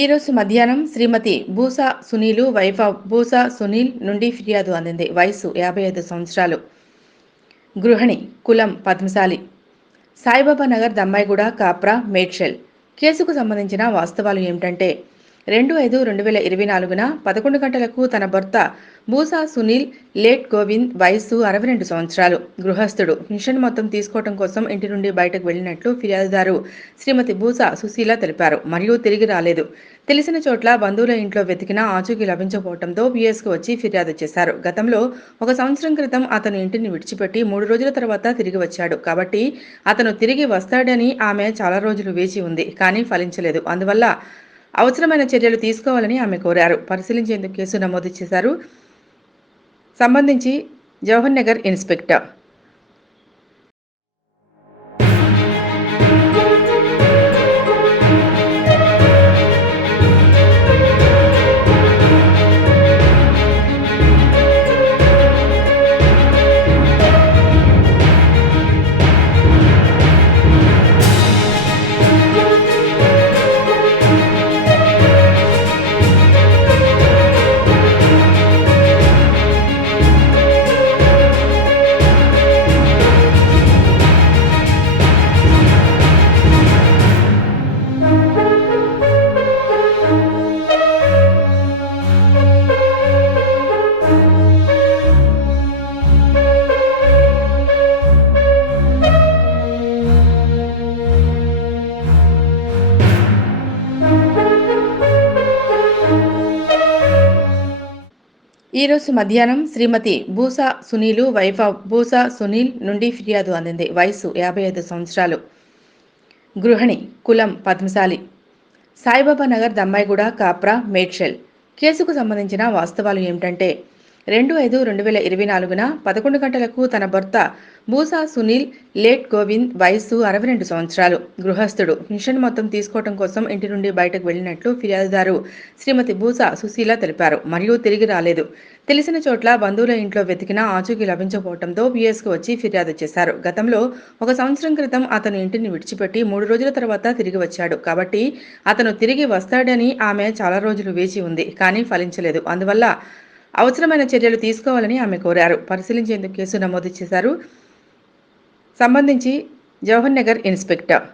ఈరోజు మధ్యాహ్నం శ్రీమతి Boosa Sunil wife of Boosa Sunil నుండి ఫిర్యాదు అందింది. వయసు 55 సంవత్సరాలు. గృహిణి. కులం పద్మశాలి. సాయిబాబా నగర్, దమ్మాయిగూడ, కాప్రా, మేడ్చల్. కేసుకు సంబంధించిన వాస్తవాలు ఏమిటంటే 2/5/2024న 11 గంటలకు తన భర్త బూసా సునీల్ లేట్ గోవింద్ వయస్సు 62 సంవత్సరాలు, గృహస్థుడు, మిషన్ మొత్తం తీసుకోవడం కోసం ఇంటి నుండి బయటకు వెళ్లినట్లు ఫిర్యాదుదారు శ్రీమతి బూసా సుశీల తెలిపారు. మరియు తిరిగి రాలేదు. తెలిసిన చోట్ల బంధువుల ఇంట్లో వెతికినా ఆచూకీ లభించకపోవడంతో పిఎస్కు వచ్చి ఫిర్యాదు చేశారు. గతంలో 1 సంవత్సరం క్రితం అతను ఇంటిని విడిచిపెట్టి 3 రోజుల తర్వాత తిరిగి వచ్చాడు. కాబట్టి అతను తిరిగి వస్తాడని ఆమె చాలా రోజులు వేచి ఉంది. కానీ ఫలించలేదు. అందువల్ల అవసరమైన చర్యలు తీసుకోవాలని ఆమె కోరారు. పరిశీలించేందుకు కేసు నమోదు చేశారు. సంబంధించి జవహర్ నగర్ ఇన్స్పెక్టర్. ఈరోజు మధ్యాహ్నం శ్రీమతి బూసా సునీలు వైఫ్ ఆఫ్ బూసా సునీల్ నుండి ఫిర్యాదు అందింది. వయసు 55 సంవత్సరాలు. గృహిణి. కులం పద్మశాలి. సాయిబాబా నగర్, దమ్మాయిగూడ, కాప్రా, మేడ్చల్. కేసుకు సంబంధించిన వాస్తవాలు ఏమిటంటే 2/5/2024న 11 గంటలకు తన భర్త బూసా సునీల్ లేట్ గోవింద్ వయస్సు 62 సంవత్సరాలు, గృహస్థుడు, మిషన్ మొత్తం తీసుకోవడం కోసం ఇంటి నుండి బయటకు వెళ్లినట్లు ఫిర్యాదుదారు శ్రీమతి బూసా సుశీల తెలిపారు. మరియు తిరిగి రాలేదు. తెలిసిన చోట్ల బంధువుల ఇంట్లో వెతికినా ఆచూకీ లభించకపోవడంతో పిఎస్కు వచ్చి ఫిర్యాదు చేశారు. గతంలో 1 సంవత్సరం క్రితం అతను ఇంటిని విడిచిపెట్టి 3 రోజుల తర్వాత తిరిగి వచ్చాడు. కాబట్టి అతను తిరిగి వస్తాడని ఆమె చాలా రోజులు వేచి ఉంది. కానీ ఫలించలేదు. అందువల్ల అవసరమైన చర్యలు తీసుకోవాలని ఆమె కోరారు. పరిశీలించేందుకు కేసు నమోదు చేశారు. సంబంధించి జవహర్ నగర్ ఇన్స్పెక్టర్.